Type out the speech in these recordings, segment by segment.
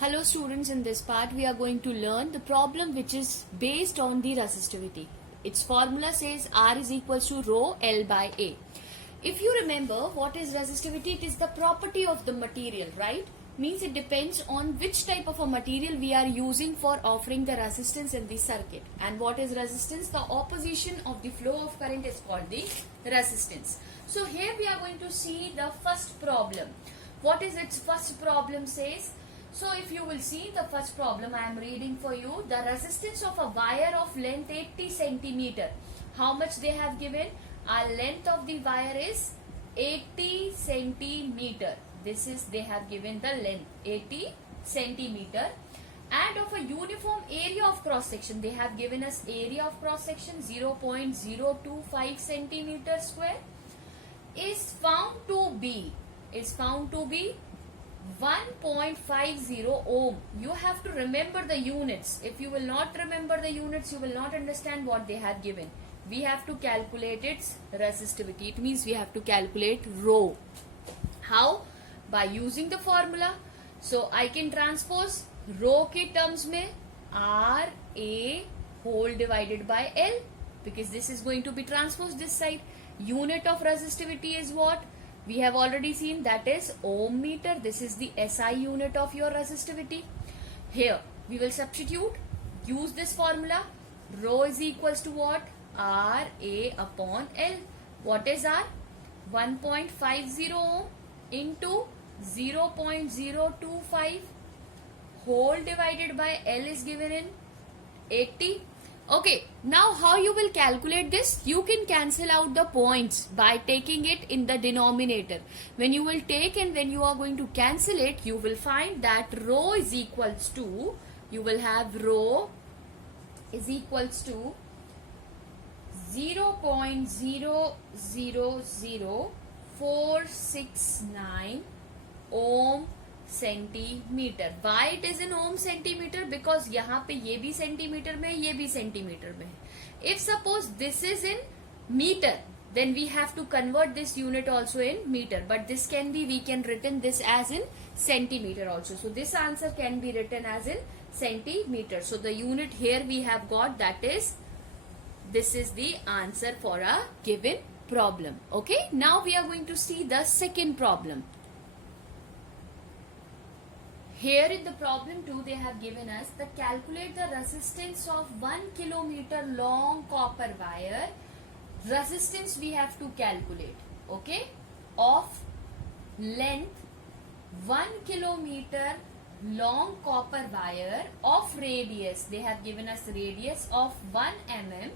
Hello students, in this part we are going to learn the problem which is based on the resistivity. Its formula says R is equals to rho L by A. If you remember what is resistivity, it is the property of the material, right? Means it depends on which type of a material we are using for offering the resistance in the circuit. And what is resistance? The opposition of the flow of current is called the resistance. So here we are going to see the first problem. What is its first problem says? So if you will see the first problem, I am reading for you. The resistance of a wire of length 80 centimeter. How much they have given? Our length of the wire is 80 centimeter. This is, they have given the length 80 centimeter. And of a uniform area of cross section, they have given us area of cross section 0.025 centimeter square is found to be 1.50 ohm. You have to remember the units. If you will not remember the units, you will not understand what they have given. We have to calculate its resistivity. It means we have to calculate rho. How? By using the formula. So I can transpose rho ke terms mein R A whole divided by L, because this is going to be transposed this side. Unit of resistivity is what? We have already seen, that is ohm meter. This is the SI unit of your resistivity. Here we will substitute, use this formula. Rho is equals to what? R A upon L. What is R? 1.50 ohm into 0.025 whole divided by L is given in 80. Okay, now how you will calculate this? You can cancel out the points by taking it in the denominator. When you will take and when you are going to cancel it, you will find that rho is equals to, you will have rho is equals to 0.000469 ohm centimetre. Why it is in ohm centimeter? Because यहाँ पे ये भी centimetre में, ये भी centimetre में. If suppose this is in meter, then we have to convert this unit also in meter. But this can be, we can written this as in centimeter also. So this answer can be written as in centimeter. So the unit here we have got, that is, this is the answer for a given problem. Okay. Now we are going to see the second problem. Here in the problem 2, they have given us the calculate the resistance of 1 kilometer long copper wire. Resistance we have to calculate, okay, of length 1 kilometer long copper wire of radius. They have given us radius of 1 mm.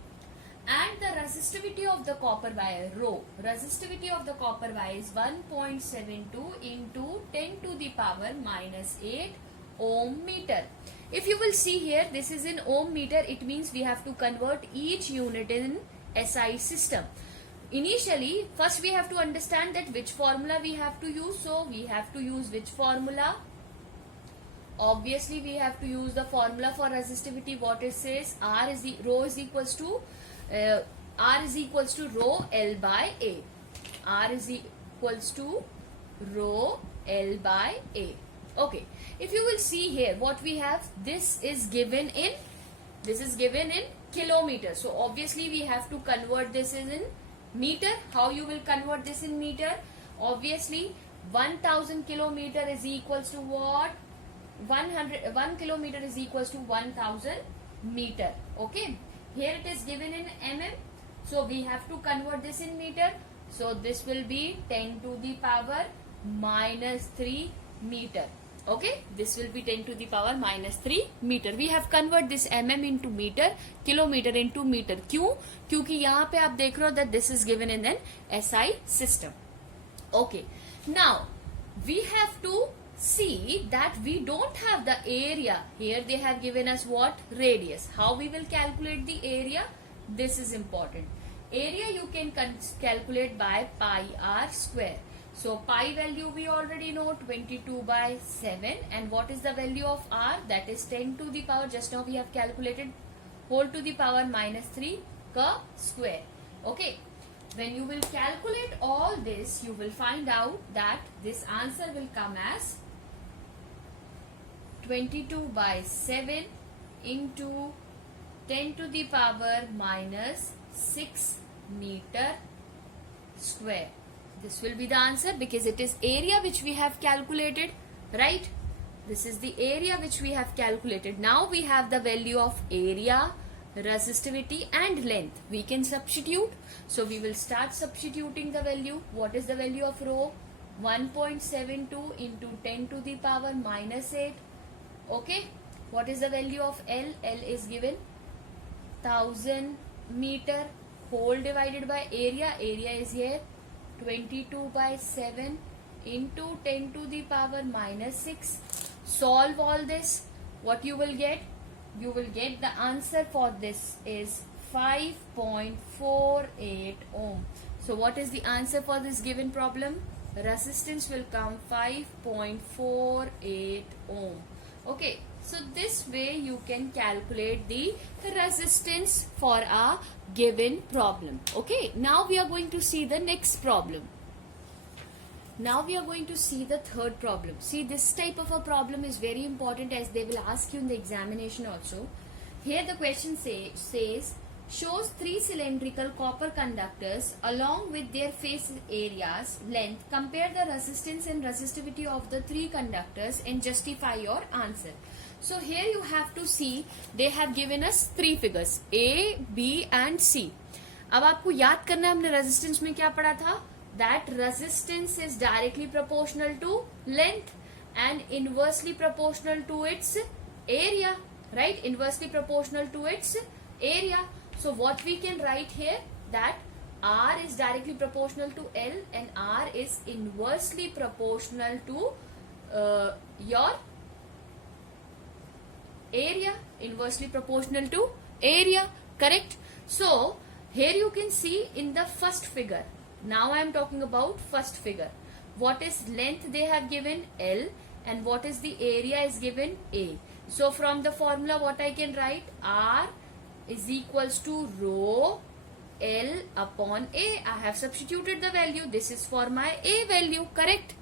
And the resistivity of the copper wire, rho. Resistivity of the copper wire is 1.72 into 10 to the power minus 8 ohm meter. If you will see here, this is in ohm meter. It means we have to convert each unit in SI system. Initially, first we have to understand that which formula we have to use. So we have to use which formula? Obviously, we have to use the formula for resistivity. What it says, rho is equals to R is equals to rho L by A. R is equals to rho L by A. Okay. If you will see here, what we have, this is given in kilometer. So obviously we have to convert this in meter. How you will convert this in meter? Obviously 1000 kilometer is equals to what? 1 kilometer is equals to 1000 meter. Okay. Here it is given in mm. So we have to convert this in meter. So this will be 10 to the power minus 3 meter. Okay. This will be 10 to the power minus 3 meter. We have convert this mm into meter, kilometer into meter. क्यों? क्योंकि यहाँ पे आप देख रहे हो that this is given in an SI system. Okay. Now we have to see that we don't have the area. Here they have given us what? Radius. How we will calculate the area? This is important. Area you can calculate by pi r square. So pi value we already know, 22 by 7. And what is the value of r? That is 10 to the power. Just now we have calculated whole to the power minus 3 ka square. Okay. When you will calculate all this, you will find out that this answer will come as 22 by 7 into 10 to the power minus 6 meter square. This will be the answer because it is area which we have calculated, right? This is the area which we have calculated. Now we have the value of area, resistivity and length. We can substitute. So we will start substituting the value. What is the value of rho? 1.72 into 10 to the power minus 8. Okay. What is the value of L? L is given 1000 meter whole divided by area. Area is here 22 by 7 into 10 to the power minus 6. Solve all this. What you will get? You will get the answer for this is 5.48 ohm. So what is the answer for this given problem? Resistance will come 5.48 ohm. Okay, so this way you can calculate the resistance for a given problem. Okay, now we are going to see the next problem. Now we are going to see the third problem. See, this type of a problem is very important as they will ask you in the examination also. Here the question says, shows three cylindrical copper conductors along with their face areas, length, compare the resistance and resistivity of the three conductors and justify your answer. So here you have to see, they have given us three figures, A, B and C. अब आपको याद करना है हमने resistance में क्या पढ़ा था? That resistance is directly proportional to length and inversely proportional to its area, right? Inversely proportional to its area. So what we can write here, that R is directly proportional to L and R is inversely proportional to your area, inversely proportional to area, correct? So here you can see in the first figure. Now I am talking about first figure. What is length they have given? L, and what is the area is given? A. So from the formula what I can write? R is equals to rho L upon A. I have substituted the value. This is for my A value, correct?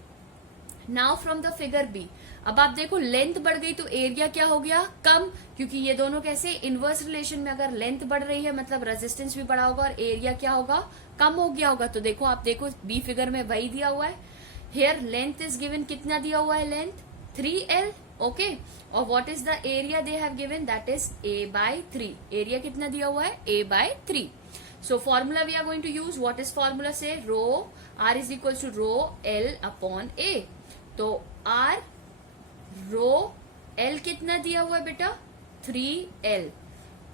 Now from the figure B. अब आप देखो length बढ़ गई तो area क्या हो गया? कम, क्योंकि ये दोनों कैसे इनवर्स रिलेशन में, अगर लेंथ बढ़ रही है मतलब रेजिस्टेंस भी बढ़ा होगा और एरिया क्या होगा? कम हो गया होगा. तो देखो आप देखो बी फिगर में वही दिया हुआ है. हेयर लेंथ इज गिवन, कितना दिया हुआ है लेंथ? 3L. ओके, और what is the area they have given? That is A by 3. Area कितना दिया हुआ है? A by 3. So formula we are going to use. What is formula say? Rho R is equals to rho L upon A. तो R रो L कितना दिया हुआ है बेटा? 3L.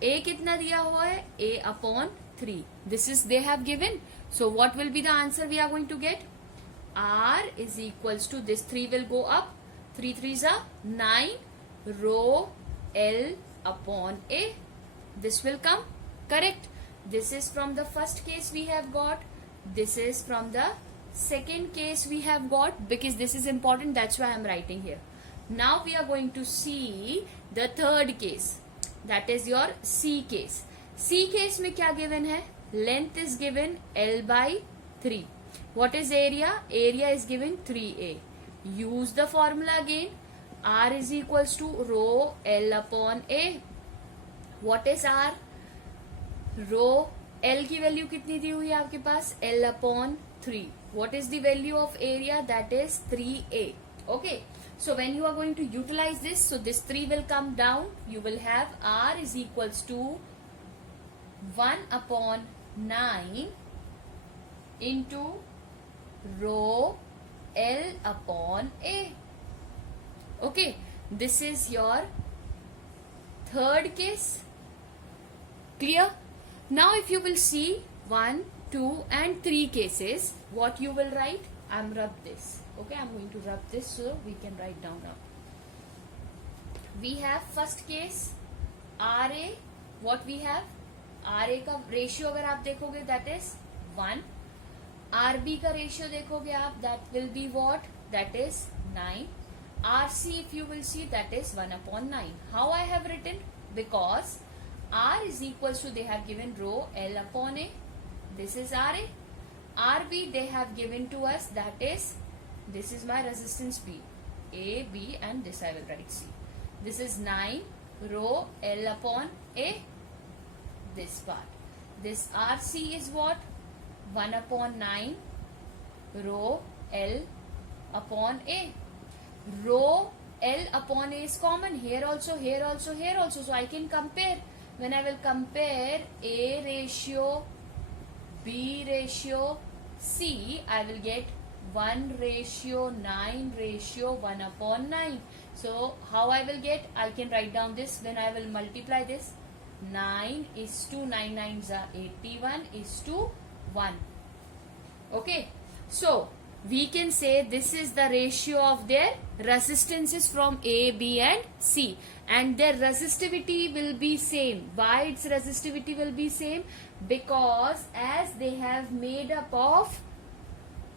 A कितना दिया हुआ है? A upon 3. This is they have given. So what will be the answer we are going to get? R is equals to, this 3 will go up. 3 3s are 9 rho L upon A. This will come, correct? This is from the first case we have got. This is from the second case we have got, because this is important, that's why I am writing here. Now we are going to see the third case, that is your C case. C case में क्या given है? Length is given L by 3. What is area? Area is given 3A. Use the formula again. R is equals to rho L upon A. What is R? Rho L की value कितनी दी हुई है आपके पास? L upon 3. What is the value of area? That is 3A. Okay. So when you are going to utilize this, so this 3 will come down. You will have R is equals to 1 upon 9 into rho L upon A. Okay. This is your third case. Clear? Now if you will see 1, 2 and 3 cases, what you will write? I am rub this. Okay, I am going to rub this so we can write down now. We have first case RA. What we have? RA का ratio अगर आप देखोगे that is 1. RB का ratio देखोगे आप, that will be what? That is 9. RC if you will see, that is 1 upon 9. How I have written? Because R is equals to, they have given rho L upon A. This is RA. RB they have given to us, that is, this is my resistance B. A, B and this I will write C. This is 9 rho L upon A. This part. This RC is what? 1 upon 9 rho L upon A. Rho L upon A is common. Here also, here also, here also. So I can compare. When I will compare A ratio, B ratio, C, I will get 1 ratio 9 ratio 1 upon 9. So how I will get? I can write down this. When I will multiply this, 9 is to 9 9s are 81 is to 1. Okay. So we can say this is the ratio of their resistances from A, B and C, and their resistivity will be same. Why its resistivity will be same? Because as they have made up of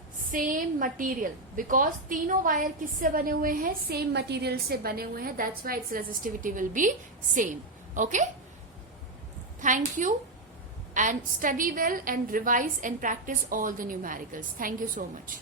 same material, because तीनों wire किससे बने हुए हैं? Same material से बने हुए हैं. That's why its resistivity will be same. Okay. Thank you, and study well and revise and practice all the numericals. Thank you so much.